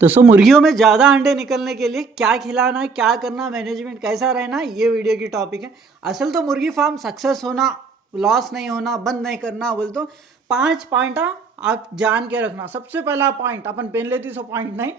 दोस्तों मुर्गियों में ज़्यादा अंडे निकलने के लिए क्या खिलाना, क्या करना, मैनेजमेंट कैसा रहना, ये वीडियो की टॉपिक है। असल तो मुर्गी फार्म सक्सेस होना, लॉस नहीं होना, बंद नहीं करना बोल तो 5 पॉइंट आप जान के रखना। सबसे पहला पॉइंट अपन पेन लेती सो पॉइंट नहीं,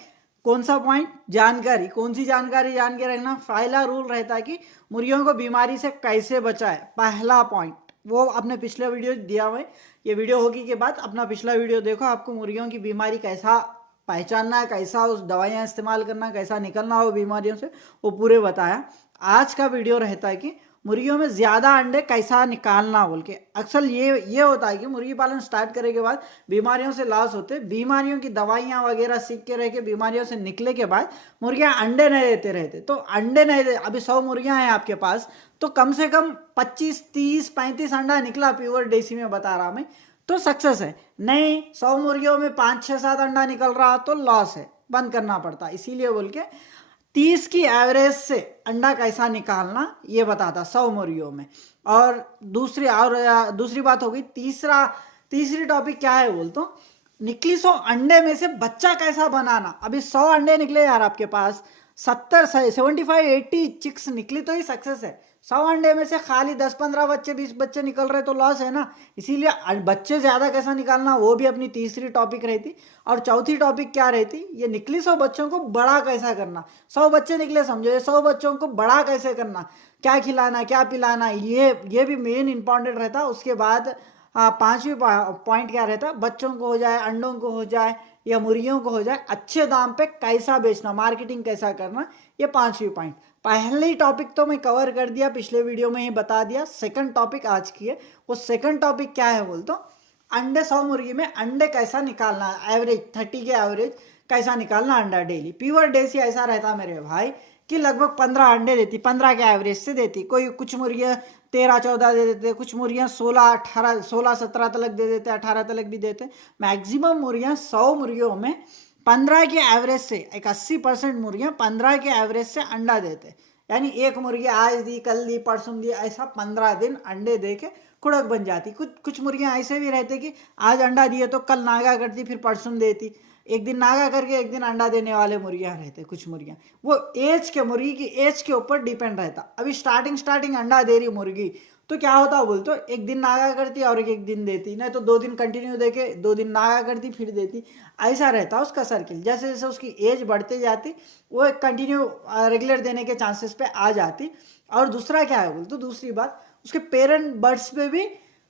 कौन सा पॉइंट? जानकारी। कौन सी जानकारी जान के रखना? पहला रूल रहता है कि मुर्गियों को बीमारी से कैसे बचाए। पहला पॉइंट वो अपने पिछले वीडियो दिया हुआ है, ये वीडियो होगी के बाद अपना पिछला वीडियो देखो, आपको मुर्गियों की बीमारी कैसा पहचानना है, कैसा उस दवाइयाँ इस्तेमाल करना, कैसा निकलना हो बीमारियों से, वो पूरे बताया। आज का वीडियो रहता है कि मुर्गियों में ज़्यादा अंडे कैसा निकालना बोल के। अक्सर ये होता है कि मुर्गी पालन स्टार्ट करने के बाद बीमारियों से लॉस होते, बीमारियों की दवाइयाँ वगैरह सीख के रह के बीमारियों से निकले के बाद मुर्गियाँ अंडे नहीं देते रहते। तो अंडे नहीं दे, अभी 100 मुर्गियाँ हैं आपके पास, तो कम से कम 25, 30, 35 अंडा निकला, प्योर देसी में बता रहा मैं, तो सक्सेस है। नहीं 100 मुर्गियों में 5, 6, 7 अंडा निकल रहा तो लॉस है, बंद करना पड़ता। इसीलिए बोल के 30 की एवरेज से अंडा कैसा निकालना ये बताता 100 मुर्गियों में। और दूसरी बात हो गई। तीसरी टॉपिक क्या है बोल तो, निकली 100 अंडे में से बच्चा कैसा बनाना। अभी 100 अंडे निकले यार आपके पास, 75, 80 चिक्स निकली तो ही सक्सेस है। 100 अंडे में से खाली 10, 15 बच्चे, 20 बच्चे निकल रहे तो लॉस है ना। इसीलिए बच्चे ज़्यादा कैसा निकालना वो भी अपनी तीसरी टॉपिक रहती। और चौथी टॉपिक क्या रहती, ये निकली 100 बच्चों को बड़ा कैसा करना। 100 बच्चे निकले समझो, ये 100 बच्चों को बड़ा कैसे करना, क्या खिलाना, क्या पिलाना, ये भी मेन इंपॉर्टेंट रहता। उसके बाद पांचवी पॉइंट क्या रहता, बच्चों को हो जाए, अंडों को हो जाए या मुर्गियों को हो जाए, अच्छे दाम पे कैसा बेचना, मार्केटिंग कैसा करना, ये पांचवी पॉइंट। पहली टॉपिक तो मैं कवर कर दिया, पिछले वीडियो में ही बता दिया। सेकंड टॉपिक आज की है, वो सेकंड टॉपिक क्या है बोल तो, अंडे 100 मुर्गी में अंडे कैसा निकालना, एवरेज 30 के एवरेज कैसा निकालना अंडा डेली। प्योर देसी ऐसा रहता मेरे भाई कि लगभग 15 अंडे देती, 15 के एवरेज से देती। कुछ मुर्गियाँ 13, 14 दे देते, कुछ मुर्गियाँ 16, 18, 16, 17 तक दे देते, 18 तक भी देते। मैक्सिमम मुर्गियाँ 100 मुर्गियों में 15 के एवरेज से, एक 80% मुर्गियाँ 15 के एवरेज से अंडा देते। यानी एक मुर्गी आज दी, कल दी, परसों दी, ऐसा 15 दिन अंडे दे के कुड़क बन जाती। कुछ मुर्गियाँ ऐसे भी रहते कि आज अंडा दिए तो कल नागा करती, फिर परसों देती। एक दिन नागा करके एक दिन अंडा देने वाले मुर्गियाँ रहते। कुछ मुर्गियाँ वो मुर्गी की एज के ऊपर डिपेंड रहता। अभी स्टार्टिंग अंडा दे रही मुर्गी तो क्या होता बोल तो, एक दिन नागा करती और एक दिन देती, नहीं तो 2 दिन कंटिन्यू देके 2 दिन नागा करती फिर देती। ऐसा रहता उसका सर्किल। जैसे जैसे उसकी एज बढ़ते जाती वो एक कंटिन्यू रेगुलर देने के चांसेस पे आ जाती। और दूसरा क्या है बोल तो, दूसरी बात उसके पेरेंट बर्ड्स पे भी,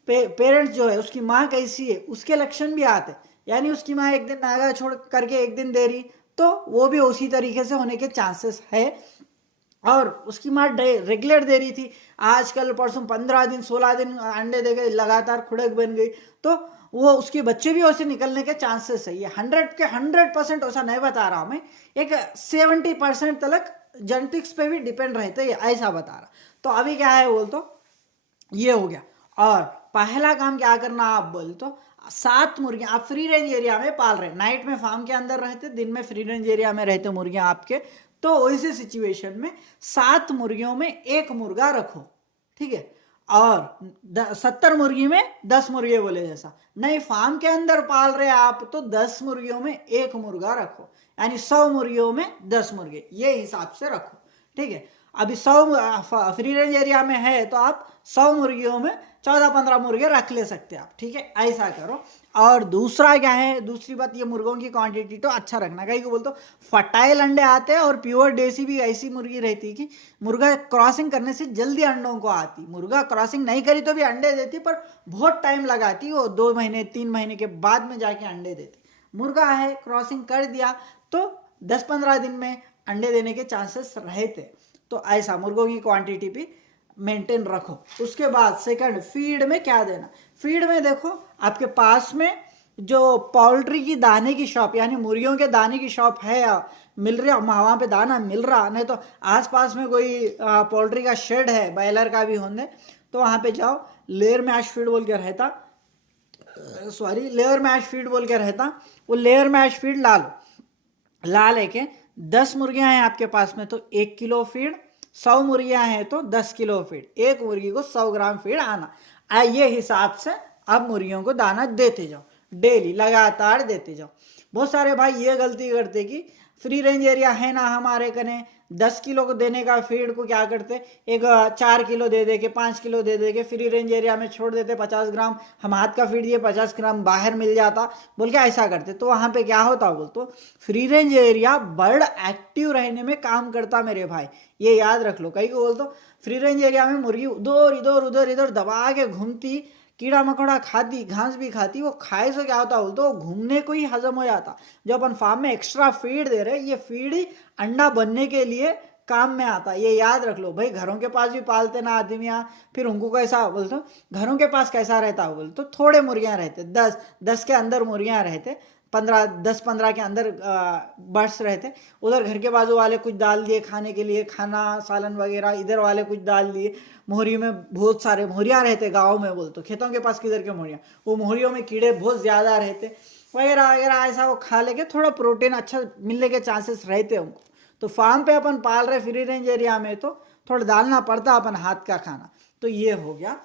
पेरेंट्स जो है उसकी माँ कैसी है उसके लक्षण भी आते। यानी उसकी माँ एक दिन नागा छोड़ करके एक दिन दे रही तो वो भी उसी तरीके से होने के चांसेस है। और उसकी माँ रेगुलर दे रही थी, आज कल परसों 15 दिन 16 दिन अंडे दे गए, लगातार खुड़क बन गई, तो वो उसके बच्चे भी वैसे निकलने के चांसेस है। ये 100 के 100% ऐसा नहीं बता रहा मैं, एक 70% तक जेनेटिक्स पे भी डिपेंड रहते हैं, ऐसा बता रहा। तो अभी क्या है बोल तो, ये हो गया। और पहला काम क्या करना आप बोल तो, 7 मुर्गियां आप फ्री रेंज एरिया में पाल रहे, नाइट में फार्म के अंदर रहते, दिन में फ्री रेंज एरिया में रहते मुर्गियां आपके। तो वैसे सिचुएशन में 7 मुर्गियों में 1 मुर्गा रखो, ठीक है। और 70 मुर्गी में 10 मुर्गे बोले जैसा नहीं, फार्म के अंदर पाल रहे आप तो 10 मुर्गियों में 1 मुर्गा रखो, यानी 100 मुर्गियों में 10 मुर्गे, ये हिसाब से रखो, ठीक है। अभी 100 फ्री रेंज एरिया में है तो आप 100 मुर्गियों में 14-15 मुर्गे रख ले सकते हैं आप, ठीक है, ऐसा करो। और दूसरा क्या है, दूसरी बात, ये मुर्गों की क्वांटिटी तो अच्छा रखना। कहीं को बोलते फर्टाइल अंडे आते हैं, और प्योर देसी भी ऐसी मुर्गी रहती है कि मुर्गा क्रॉसिंग करने से जल्दी अंडों को आती। मुर्गा क्रॉसिंग नहीं करी तो भी अंडे देती, पर बहुत टाइम लगाती, वो 2 महीने 3 महीने के बाद में जाके अंडे देती। मुर्गा है क्रॉसिंग कर दिया तो 10-15 दिन में अंडे देने के चांसेस रहते। तो ऐसा मुर्गों की क्वांटिटी भी मेंटेन रखो। उसके बाद सेकंड, फीड में क्या देना। फीड में देखो आपके पास में जो पोल्ट्री की दाने की शॉप, यानी मुर्गियों के दाने की शॉप है या मिल रही है, वहाँ पे दाना मिल रहा, नहीं तो आसपास में कोई पोल्ट्री का शेड है, बॉयलर का भी होने, तो वहाँ पे जाओ। लेयर मैश फीड बोल के रहता, लेयर मैश फीड बोल के रहता, वो लेयर मैश फीड ला लेके 10 मुर्गियां हैं आपके पास में तो 1 किलो फीड, 100 मुर्गियां हैं तो 10 किलो फीड, एक मुर्गी को 100 ग्राम फीड आना। ये हिसाब से आप मुर्गियों को दाना देते जाओ, डेली लगातार देते जाओ। बहुत सारे भाई ये गलती करते कि फ्री रेंज एरिया है ना हमारे कने, 10 किलो को देने का फीड को क्या करते, एक 4 किलो दे दे के 5 किलो दे दे के फ्री रेंज एरिया में छोड़ देते, 50 ग्राम हम हाथ का फीड दिए 50 ग्राम बाहर मिल जाता बोल के ऐसा करते। तो वहाँ पे क्या होता बोल तो free range area bird active रहने में काम करता मेरे भाई, ये याद रख लो। कहीं को बोल तो फ्री रेंज एरिया में मुर्गी उधर इधर उधर इधर दबा के घूमती, कीड़ा मकोड़ा खाती, घास भी खाती, वो खाए से क्या होता बोलते वो घूमने को ही हजम हो जाता। जो अपन फार्म में एक्स्ट्रा फीड दे रहे, ये फीड ही अंडा बनने के लिए काम में आता, ये याद रख लो भाई। घरों के पास भी पालते ना आदमी यहाँ, फिर उनको कैसा बोलते घरों के पास कैसा रहता हो बोलते तो थोड़े मुर्गियाँ रहते, 10 के अंदर मुर्गियाँ रहते, 10-15 के अंदर बर्ड्स रहते। उधर घर के बाजू वाले कुछ डाल दिए खाने के लिए, खाना सालन वगैरह, इधर वाले कुछ डाल दिए। मोहरी में बहुत सारे मोहरियाँ रहते गाँव में बोलते, खेतों के पास किधर के मोहरियाँ, वो मोहरियों में कीड़े बहुत ज़्यादा रहते वगैरह वगैरह, ऐसा वो खा लेके थोड़ा प्रोटीन अच्छा मिलने के चांसेस रहते उनको। तो फार्म पे अपन पाल रहे फ्री रेंज एरिया में तो थोड़ा डालना पड़ता अपन हाथ का खाना। तो ये हो गया।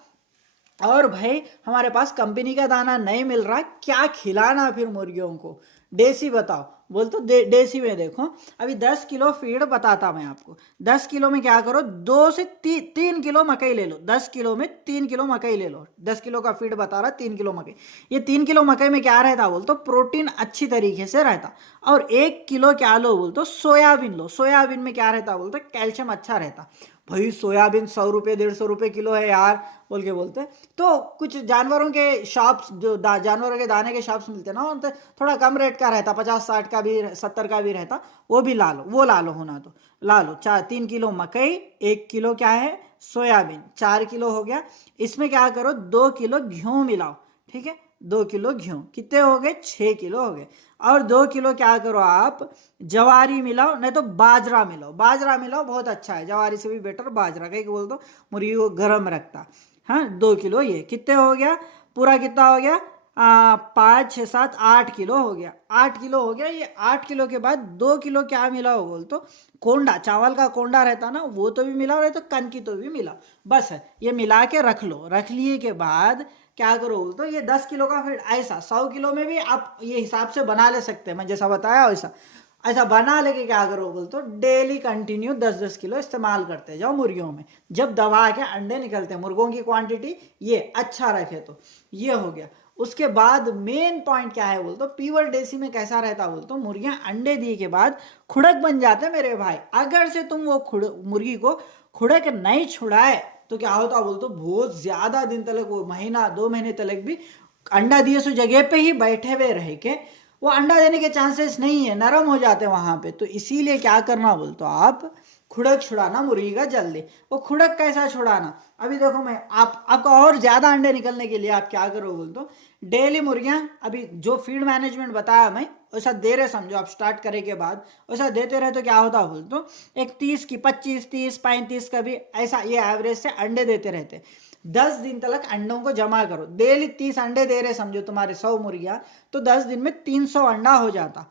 और भाई हमारे पास कंपनी का दाना नहीं मिल रहा, क्या खिलाना फिर मुर्गियों को, देसी बताओ बोल तो देसी में देखो अभी 10 किलो फीड बताता मैं आपको। 10 किलो में क्या करो, 2 से 3 किलो मकई ले लो। 10 किलो में 3 किलो मकई ले लो। 10 किलो का फीड बता रहा, 3 किलो मकई। ये 3 किलो मकई में क्या रहता बोल तो प्रोटीन अच्छी तरीके से रहता। और 1 किलो क्या लो बोल तो सोयाबीन लो। सोयाबीन में क्या रहता बोल तो कैल्शियम अच्छा रहता। भाई सोयाबीन 100 रुपये 150 रुपये किलो है यार बोल के बोलते। तो कुछ जानवरों के शॉप्स जो जानवरों के दाने के शॉप्स मिलते ना, उनसे थोड़ा कम रेट का रहता, 50-60 का भी 70 का भी रहता, वो भी ला लो, वो ला लो होना तो ला लो। 3 किलो मकई, 1 किलो क्या है सोयाबीन, 4 किलो हो गया। इसमें क्या करो 2 किलो गेहूँ मिलाओ, ठीक है 2 किलो गेहूँ, कितने हो गए 6 किलो हो गए। और 2 किलो क्या करो आप जवारी मिलाओ, नहीं तो बाजरा मिलाओ। बाजरा मिलाओ बहुत अच्छा है, जवारी से भी बेटर बाजरा, कहीं बोल दो मुर्गी को गर्म रखता। हाँ 2 किलो, ये कितने हो गया पूरा, कितना हो गया 5, 6, 7, 8 किलो हो गया। 8 किलो हो गया। ये 8 किलो के बाद 2 किलो क्या मिलाओ बोल तो कोंडा, चावल का कोंडा रहता ना, वो तो भी मिलाओ, नहीं तो कन की तो भी मिलाओ। बस है, ये मिला के रख लो। रख लिए के बाद क्या करो बोल तो ये 10 किलो का फिर ऐसा 100 किलो में भी आप ये हिसाब से बना ले सकते हैं, मैं जैसा बताया वैसा ऐसा बना लेके क्या करो बोल तो डेली कंटिन्यू 10-10 किलो इस्तेमाल करते जाओ मुर्गियों में। जब दबा के अंडे निकलते हैं, मुर्गों की क्वांटिटी ये अच्छा रखे तो ये हो गया। उसके बाद मेन पॉइंट क्या है बोल तो प्योर देसी में कैसा रहता बोल तो मुर्गियां अंडे दिए के बाद खुड़क बन जाते मेरे भाई। अगर से तुम वो मुर्गी को खुड़क नहीं छुड़ाए तो क्या होता बोल तो बहुत ज्यादा दिन तक, वो महीना 2 महीने तक भी अंडा दिए सो जगह पे ही बैठे हुए रह के वो अंडा देने के चांसेस नहीं है, नरम हो जाते वहां पे। तो इसीलिए क्या करना बोल तो आप खुड़क छुड़ाना मुर्गी का जल्दी। वो खुड़क कैसा छुड़ाना, अभी देखो मैं आपको और ज्यादा अंडे निकलने के लिए आप क्या करो बोल तो डेली मुर्गियां अभी जो फीड मैनेजमेंट बताया मैं वैसा दे रहे, समझो आप स्टार्ट करे के बाद वैसा देते रहे तो क्या होता बोल तो एक 30 की 25, 30, 35 का भी ऐसा ये एवरेज से अंडे देते रहते। 10 दिन तक अंडों को जमा करो, डेली 30 अंडे दे रहे समझो तुम्हारे 100 मुर्गियां, तो 10 दिन में 300 अंडा हो जाता।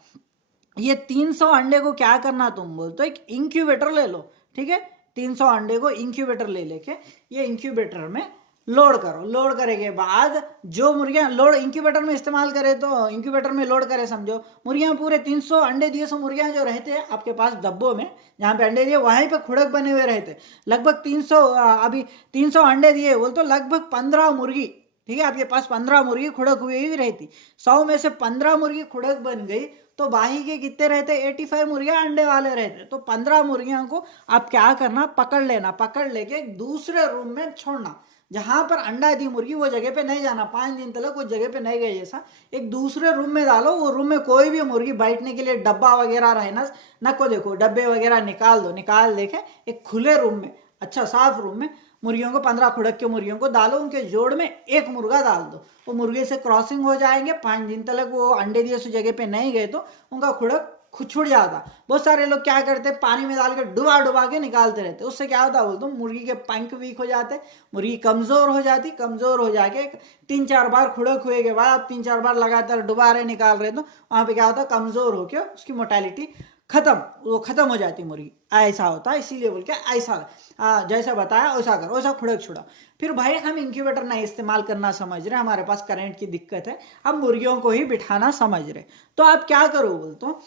ये 300 अंडे को क्या करना तुम बोल तो एक इंक्यूबेटर ले लो, ठीक है 300 अंडे को इंक्यूबेटर ले लेके ये इंक्यूबेटर में लोड करो। लोड करे के बाद जो मुर्गियां लोड इंक्यूबेटर में इस्तेमाल करे तो इंक्यूबेटर में लोड करे समझो, मुर्गियां पूरे 300 अंडे दिए सो मुर्गियां जो रहते हैं आपके पास डब्बों में जहाँ पे अंडे दिए वहीं पे खुड़क बने हुए रहते लगभग 300। अभी 300 अंडे दिए बोल तो लगभग 15 मुर्गी, ठीक है आपके पास 15 मुर्गी खुड़क हुई ही रहती। 100 में से 15 मुर्गी खुड़क बन गई तो बाही के कितने रहते 85 मुर्गियां अंडे वाले रहते। तो 15 मुर्गियों को आप क्या करना पकड़ लेना, पकड़ लेके दूसरे रूम में छोड़ना जहां पर अंडा दी मुर्गी वो जगह पे नहीं जाना, 5 दिन तक उस जगह पे नहीं गए, जैसा एक दूसरे रूम में डालो। वो रूम में कोई भी मुर्गी बैठने के लिए डब्बा वगैरह रहना न को, देखो डब्बे वगैरह निकाल दो, निकाल देके एक खुले रूम में अच्छा साफ रूम में मुर्गियों को 15 खुड़क के मुर्गियों को डालो, उनके जोड़ में एक मुर्गा डाल दो। वो मुर्गे से क्रॉसिंग हो जाएंगे, 5 दिन तक वो अंडे दिए उस जगह पे नहीं गए तो उनका खुड़क छुड़ जाता। बहुत सारे लोग क्या करते पानी में डाल के डुबा डुबा के निकालते रहते, उससे क्या होता बोलते मुर्गी के पंख वीक हो जाते, मुर्गी कमजोर हो जाती, कमजोर हो जाके 3-4 बार खुड़क हुए के बाद आप 3-4 बार लगातार डुबा रहे निकाल रहे तो वहां पे क्या होता कमजोर होके उसकी मोर्टेलिटी खत्म, वो खत्म हो जाती मुर्गी, ऐसा होता है। इसीलिए बोल के ऐसा जैसा बताया वैसा करो, वैसा खुड़क छुड़ा। फिर भाई हम इंक्यूबेटर नहीं इस्तेमाल करना समझ रहे, हमारे पास करंट की दिक्कत है, अब मुर्गियों को ही बिठाना समझ रहे, तो आप क्या करो बोल तो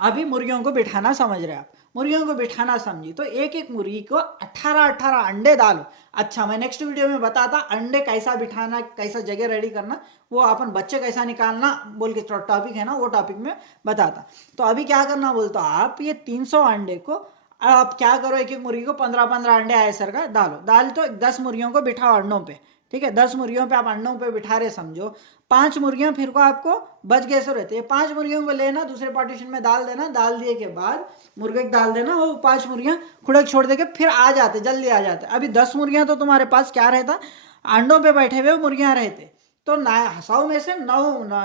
अभी मुर्गियों को बिठाना समझ रहे आप, मुर्गियों को बिठाना समझी तो एक एक मुर्गी को 18-18 अंडे डालो। अच्छा, मैं नेक्स्ट वीडियो में बताता अंडे कैसा बिठाना, कैसा जगह रेडी करना, वो अपन बच्चे कैसा निकालना बोल के टॉपिक है ना, वो टॉपिक में बताता। तो अभी क्या करना बोलता आप, ये 300 अंडे को आप क्या करो, एक एक मुर्गी को 15-15 अंडे आए सर का डाल तो 10 मुर्गियों को बिठाओ अंडों पे, ठीक है, 10 मुर्गियों पे आप अंडों पे बिठा रहे समझो। 5 मुर्गियां फिर को आपको बच गए सो रहते हैं, 5 मुर्गियों को लेना दूसरे पार्टीशन में डाल देना, डाल दिए के बाद मुर्गे को डाल देना, वो 5 मुर्गियां खुड़क छोड़ देके फिर आ जाते, जल्दी आ जाते। अभी 10 मुर्गियां तो तुम्हारे पास क्या रहता, अंडों पे बैठे हुए मुर्गियां रहते, तो 100 में से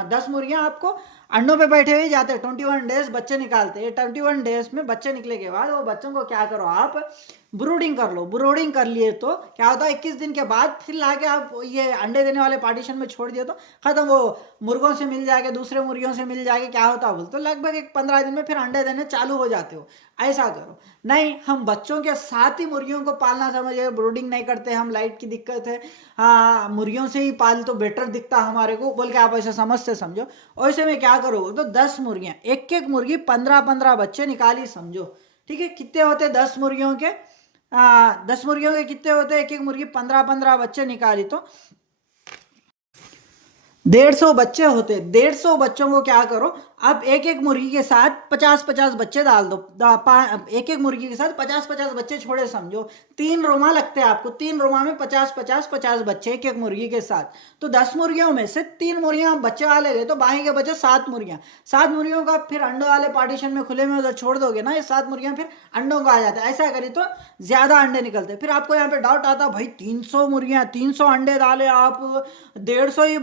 10 मुर्गियां आपको अंडों पे बैठे हुए जाते, 21 डेज बच्चे निकालते। 21 डेज में बच्चे निकले के बाद वो बच्चों को क्या करो आप, ब्रूडिंग कर लो। ब्रूडिंग कर लिए तो क्या होता है, 21 दिन के बाद फिर लाके आप ये अंडे देने वाले पार्टीशन में छोड़ दिए तो खत्म, वो मुर्गों से मिल जाएगा, दूसरे मुर्गियों से मिल जाएगा, क्या होता है बोल तो लगभग एक 15 दिन में फिर अंडे देने चालू हो जाते हो। ऐसा करो, नहीं हम बच्चों के साथ ही मुर्गियों को पालना समझे, ब्रूडिंग नहीं करते हम, लाइट की दिक्कत है, हाँ मुर्गियों से ही पाल तो बेटर दिखता हमारे को बोल के आप ऐसा समझते समझो। वैसे में क्या करो तो 10 मुर्गियां, एक एक मुर्गी 15-15 बच्चे निकाली समझो, ठीक है। कितने होते 10 मुर्गियों के, 10 मुर्गियों के कितने होते, एक एक मुर्गी 15-15 बच्चे निकाली तो 150 बच्चे होते। 150 बच्चों को क्या करो आप, एक एक मुर्गी के साथ 50-50 बच्चे डाल दो, एक एक मुर्गी के साथ 50-50 बच्चे छोड़े समझो। 3 रोमा लगते हैं आपको, 3 रोमा में 50-50 बच्चे एक एक मुर्गी के साथ, तो 10 मुर्गियों में से 3 मुर्गियां बच्चे वाले गए तो बाकी के बचे 7 मुर्गियां। 7 मुर्गियों का फिर अंडों वाले पार्टीशन में खुले में उधर छोड़ दोगे ना, ये 7 मुर्गियां फिर अंडों को आ जाते हैं। ऐसा करी तो ज्यादा अंडे निकलते। फिर आपको यहाँ पे डाउट आता भाई 300 मुर्गियां, 300 अंडे डाले आप, 150 ही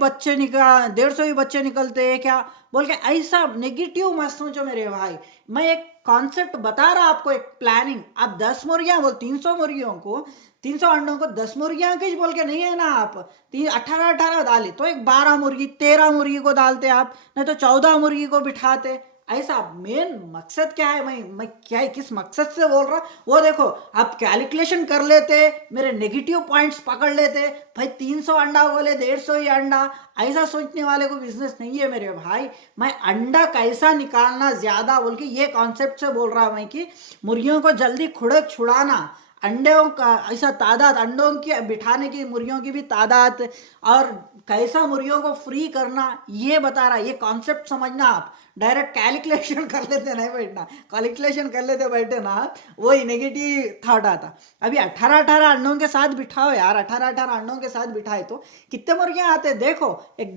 बच्चे निकलते हैं क्या बोल के, ऐसा नेगेटिव मत सोचो मेरे भाई। मैं एक कॉन्सेप्ट बता रहा आपको, एक प्लानिंग। आप 10 मुर्गियां बोल, 300 मुर्गियों को, 300 अंडों को 10 मुर्गियां की बोल के नहीं है ना, आप 18-18 डाले तो एक 12 मुर्गी 13 मुर्गी को डालते आप, नहीं तो 14 मुर्गी को बिठाते। ऐसा मेन मकसद क्या है, मैं क्या किस मकसद से बोल रहा वो देखो, आप कैलकुलेशन कर लेते, मेरे नेगेटिव पॉइंट्स पकड़ लेते, भाई 300 अंडा बोले 150 ही अंडा, ऐसा सोचने वाले को बिजनेस नहीं है मेरे भाई। मैं अंडा कैसा निकालना ज्यादा बोल के ये कॉन्सेप्ट से बोल रहा मैं कि मुर्गियों को जल्दी खुड़क छुड़ाना, अंडों का ऐसा तादाद, अंडों की बिठाने की मुर्गियों की भी तादाद, और कैसा मुर्गियों को फ्री करना ये बता रहा, ये कॉन्सेप्ट समझना। आप डायरेक्ट कैलकुलेशन कर लेते नहीं बैठना, कैलकुलेशन कर लेते बैठे ना वही नेगेटिव थॉट आता। अभी 18-18 अंडों के साथ बिठाओ यार, 18-18 अंडों के साथ बिठाए तो कितने मुर्गियां आते देखो, एक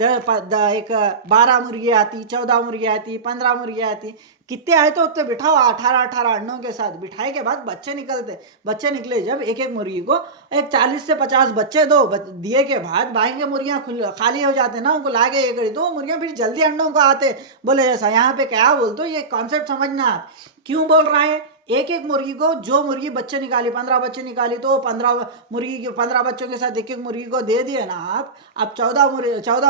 12 मुर्गी आती, 14 मुर्गी आती, 15 मुर्गी आती, कितने आए तो उतने बिठाओ 18-18 अंडों के साथ। बिठाए के बाद बच्चे निकलते, बच्चे निकले जब एक एक मुर्गी को एक 40 से 50 बच्चे दो, दिए के बाद बाकी के मुर्गियां खाली हो जाते ना, उनको लाके ये करी तो मुर्गियां फिर जल्दी अंडों को आते बोले। जैसा यहाँ पे क्या बोलते, ये कॉन्सेप्ट समझना आप क्यों बोल रहा है। एक एक मुर्गी को, जो मुर्गी बच्चे निकाली 15 बच्चे निकाली तो 15 मुर्गी के 15 बच्चों के साथ एक एक मुर्गी को दे दिए ना आप 14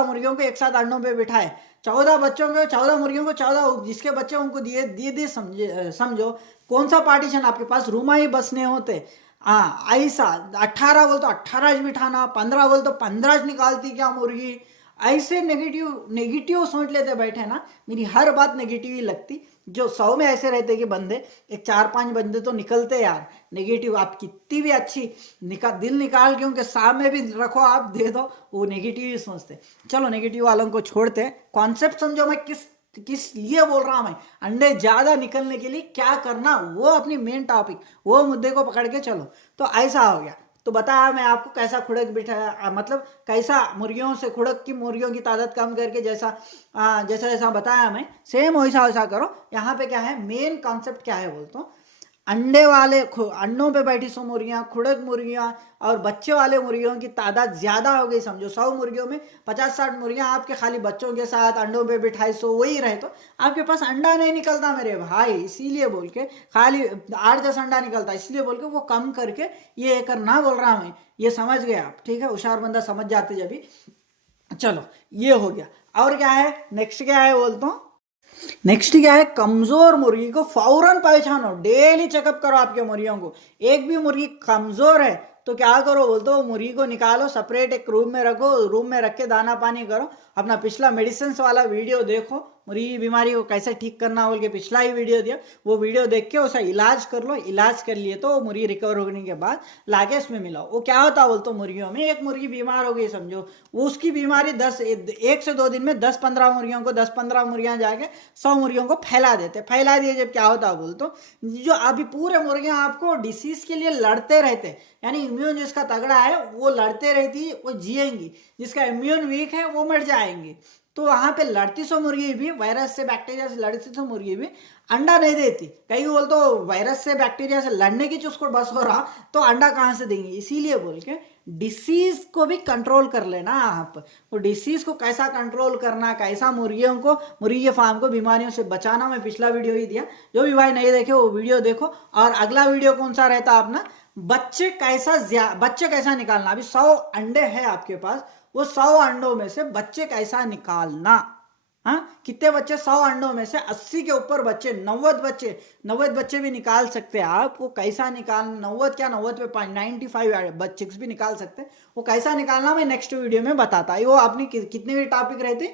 मुर्गियों को एक साथ अंडों पे बिठाए, 14 बच्चों को, 14 मुर्गियों को 14 जिसके बच्चे उनको दिए समझो कौन सा पार्टीशन आपके पास रूमा ही बसने होते। हाँ ऐसा 18 बोल तो 18 बिठाना, 15 बोल तो 15 निकालती क्या मुर्गी, ऐसे नेगेटिव सोच लेते बैठे ना, मेरी हर बात नेगेटिव ही लगती। जो 100 में ऐसे रहते कि बंदे, एक 4-5 बंदे तो निकलते यार नेगेटिव। आप कितनी भी अच्छी दिल निकाल के उनके सामने भी रखो, आप दे दो, वो नेगेटिव ही सोचते। चलो नेगेटिव वालों को छोड़ते, कॉन्सेप्ट समझो मैं किस लिए बोल रहा हूं। मैं अंडे ज्यादा निकलने के लिए क्या करना, वो अपनी मेन टॉपिक, वो मुद्दे को पकड़ के चलो। तो ऐसा हो गया, तो बताया मैं आपको कैसा खुड़क बिठाया, मतलब कैसा मुर्गियों से खुड़क की मुर्गियों की तादाद कम करके, जैसा बताया मैं सेम वैसा करो। यहाँ पे क्या है मेन कॉन्सेप्ट क्या है बोलते हो, अंडे वाले अंडों पे बैठी 100 मुर्गियां, खुड़क मुर्गियां और बच्चे वाले मुर्गियों की तादाद ज्यादा हो गई समझो। 100 मुर्गियों में 50-60 मुर्गियां आपके खाली बच्चों के साथ अंडों पे बिठाई 100 वही रहे तो आपके पास अंडा नहीं निकलता मेरे भाई। इसीलिए बोल के खाली 8-10 अंडा निकलता, इसलिए बोल के वो कम करके ये करना बोल रहा मैं, ये समझ गए आप, ठीक है। होशियार बंदा समझ जाते जब भी। चलो ये हो गया, और क्या है नेक्स्ट क्या है बोलता हूँ। नेक्स्ट क्या है, कमजोर मुर्गी को फौरन पहचानो, डेली चेकअप करो आपके मुर्गियों को। एक भी मुर्गी कमजोर है तो क्या करो बोलते हो, मुर्गी को निकालो, सेपरेट एक रूम में रखो, रूम में रख के दाना पानी करो। अपना पिछला मेडिसिन वाला वीडियो देखो, मुर्गी की बीमारी को कैसे ठीक करना बोल के पिछला ही वीडियो दिया, वो वीडियो देख के उसका इलाज कर लो। इलाज कर लिए तो मुर्गी रिकवर होने के बाद लाके इसमें मिलाओ। वो क्या होता बोलते हो, मुर्गियों में एक मुर्गी बीमार हो गई समझो, वो उसकी बीमारी 1 से 2 दिन में 10-15 मुर्गियों को, 10-15 मुर्गियां जाके 100 मुर्गियों को फैला देते। फैला दिए जब क्या होता बोलते हो, जो अभी पूरे मुर्गियां आपको डिसीज के लिए लड़ते रहते, यानी इम्यून जिसका तगड़ा है वो लड़ते रहती, वो जिएंगी, जिसका इम्यून वीक है वो मर जाएंगे। तो वहां पे लड़ती सो मुर्गी भी, वायरस से बैक्टीरिया से लड़ती सो मुर्गी भी अंडा नहीं देती। कई बोल तो वायरस से बैक्टीरिया से लड़ने की उसको बस हो रहा, तो अंडा कहां से देंगे। इसीलिए बोल के डिसीज को भी कंट्रोल कर लेना आप। वो डिसीज को कैसा कंट्रोल करना, कैसा मुर्गियों को, मुर्गी के फार्म को बीमारियों से बचाना, मैं पिछला वीडियो ही दिया। जो भी भाई नहीं देखे वो वीडियो देखो। और अगला वीडियो कौन सा रहता अपना, बच्चे कैसा निकालना। अभी 100 अंडे हैं आपके पास, वो 100 अंडों में से बच्चे कैसा निकालना। हाँ, कितने बच्चे, 100 अंडों में से 80 के ऊपर बच्चे, 90 बच्चे भी निकाल सकते हैं आप। वो कैसा निकालना, 90 क्या, 90 पे 95 बच्चे भी निकाल सकते हैं। वो कैसा निकालना मैं नेक्स्ट वीडियो में बताता। वो अपनी कितनी भी टॉपिक रहती,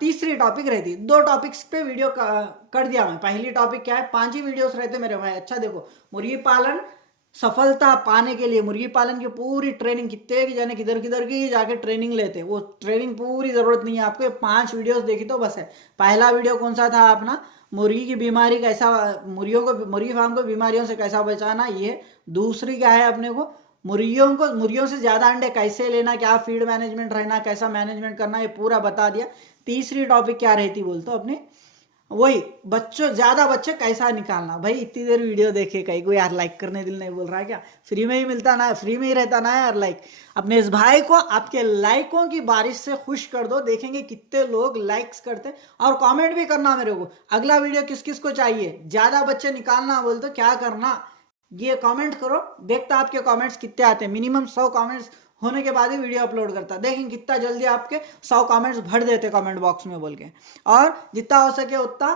तीसरी टॉपिक रहती। 2 टॉपिक्स पे वीडियो कर दिया मैं। पहली टॉपिक क्या है, 5 ही वीडियोस रहते मेरे भाई। अच्छा देखो, मुर्गी पालन सफलता पाने के लिए, मुर्गी पालन की पूरी ट्रेनिंग, कितने की जाने किधर किधर की जाके ट्रेनिंग लेते, वो ट्रेनिंग पूरी जरूरत नहीं है आपको। 5 वीडियोस देखी तो बस है। पहला वीडियो कौन सा था अपना, मुर्गी की बीमारी कैसा, मुर्गी फार्म को बीमारियों से कैसा बचाना, ये। दूसरी क्या है अपने को, मुर्गियों से ज्यादा अंडे कैसे लेना, क्या फीड मैनेजमेंट रहना, कैसा मैनेजमेंट करना, ये पूरा बता दिया। तीसरी टॉपिक क्या रहती बोलते अपने, वही ज्यादा बच्चे कैसा निकालना। भाई इतनी देर वीडियो देखे, कहीं को यार लाइक करने दिल नहीं बोल रहा है क्या, फ्री में ही मिलता ना, फ्री में ही रहता ना यार लाइक। अपने इस भाई को आपके लाइकों की बारिश से खुश कर दो, देखेंगे कितने लोग लाइक्स करते। और कमेंट भी करना मेरे को, अगला वीडियो किस किस को चाहिए, ज्यादा बच्चे निकालना बोल तो क्या करना, ये कमेंट करो। देखता आपके कमेंट्स कितने आते हैं। मिनिमम 100 कमेंट्स होने के बाद ही वीडियो अपलोड करता, देखेंगे कितना जल्दी आपके 100 कमेंट्स भर देते कमेंट बॉक्स में बोल के। और जितना हो सके उतना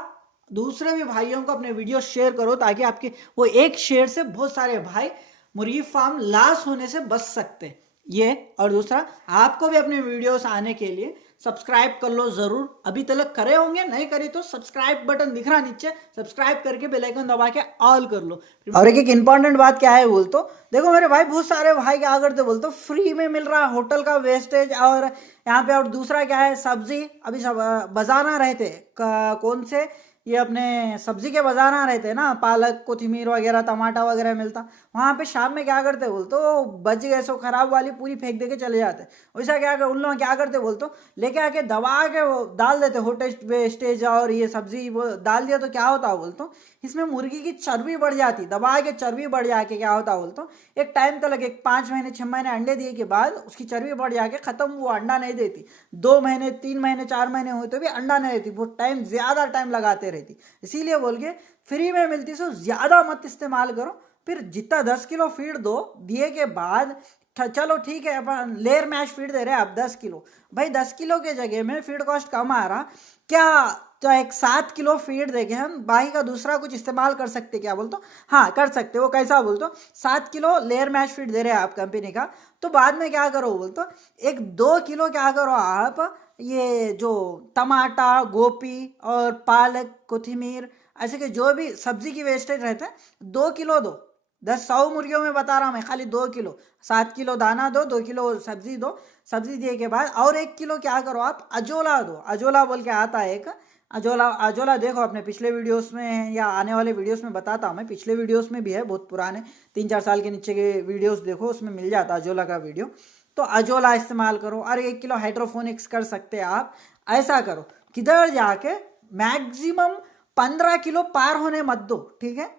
दूसरे भी भाइयों को अपने वीडियो शेयर करो, ताकि आपके वो एक शेयर से बहुत सारे भाई मुर्गी फार्म लॉस होने से बच सकते ये। और दूसरा, आपको भी अपने वीडियोस आने के लिए सब्सक्राइब कर लो जरूर। अभी तक करे होंगे, नहीं करे तो सब्सक्राइब बटन दिख रहा नीचे, सब्सक्राइब करके बेल आइकन दबा के ऑल कर लो। और एक इंपॉर्टेंट बात क्या है बोल तो, देखो मेरे भाई बहुत सारे भाई क्या करते बोल तो, फ्री में मिल रहा है होटल का वेस्टेज और यहाँ पे। और दूसरा क्या है, सब्जी अभी सब बजाना रहते, कौन से ये अपने सब्जी के बाजार आ रहे थे ना, पालक कोथिमीर वगैरह टमाटर वगैरह मिलता, वहां पे शाम में क्या करते बोल तो, बच गए सो खराब वाली पूरी फेंक दे के चले जाते। वैसा क्या कर उन लोग क्या करते बोल तो, लेके आके दबा के वो डाल देते होटेज वेस्टेज, और ये सब्जी वो डाल दिया तो क्या होता बोल तो, इसमें मुर्गी की चर्बी बढ़ जाती, दबा के चर्बी बढ़ जाके क्या होता बोल तो, एक टाइम तो लगे 5 महीने 6 महीने अंडे दिए के बाद उसकी चर्बी बढ़ जाके खत्म, वो अंडा नहीं देती। 2 महीने 3 महीने 4 महीने हुए तो भी अंडा नहीं देती, वो ज्यादा टाइम लगाते रहती। इसीलिए बोल के फ्री में मिलती सो ज्यादा मत इस्तेमाल करो। फिर जितना 10 किलो फीड दो, दिए के बाद चलो ठीक है अपन लेयर मैश फीड दे रहे हैं आप 10 किलो, भाई 10 किलो के जगह में फीड कॉस्ट कम आ रहा क्या, तो एक 7 किलो फीड देके हम बाकी का दूसरा कुछ इस्तेमाल कर सकते, क्या बोलते, हाँ कर सकते। वो कैसा बोलते, 7 किलो लेयर मैश फीड दे रहे हैं आप कंपनी का, तो बाद में क्या करो बोलते, एक 2 किलो क्या करो आप, ये जो टमाटर गोभी और पालक कोथिमीर ऐसे के जो भी सब्जी की वेस्टेज रहता है, 2 किलो दो। 100 मुर्गियों में बता रहा हूँ मैं, खाली 2 किलो, 7 किलो दाना दो, 2 किलो सब्जी दो। सब्जी दिए के बाद और 1 किलो क्या करो आप, अजोला दो। अजोला बोल के आता है एक, अजोला देखो अपने पिछले वीडियोस में या आने वाले वीडियोस में बताता हूँ मैं, पिछले वीडियोस में भी है, बहुत पुराने 3-4 साल के नीचे के वीडियोस देखो, उसमें मिल जाता है अजोला का वीडियो। तो अजोला इस्तेमाल करो। और 1 किलो हाइड्रोफोनिक्स कर सकते हैं आप। ऐसा करो, किधर जाके मैक्सिमम 15 किलो पार होने मत दो, ठीक है।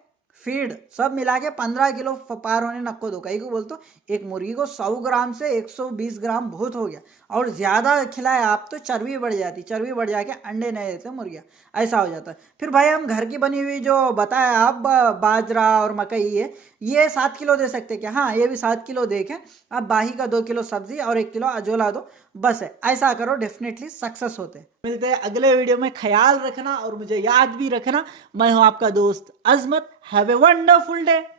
फीड सब मिला के 15 किलो पार होने नको दो। कहीं को बोलते एक मुर्गी को 100 ग्राम से 120 ग्राम बहुत हो गया, और ज्यादा खिलाए आप तो चर्बी बढ़ जाती, चर्बी बढ़ जाके अंडे नहीं देते मुर्गियाँ, ऐसा हो जाता है। फिर भाई हम घर की बनी हुई जो बताया आप बाजरा और मकई, ये 7 किलो दे सकते क्या, हाँ ये भी 7 किलो देखें आप। बाही का 2 किलो सब्जी और 1 किलो अजोला दो, बस है, ऐसा करो, डेफिनेटली सक्सेस होते हैं। मिलते हैं अगले वीडियो में, ख्याल रखना और मुझे याद भी रखना। मैं हूं आपका दोस्त Azmat. Have a wonderful day.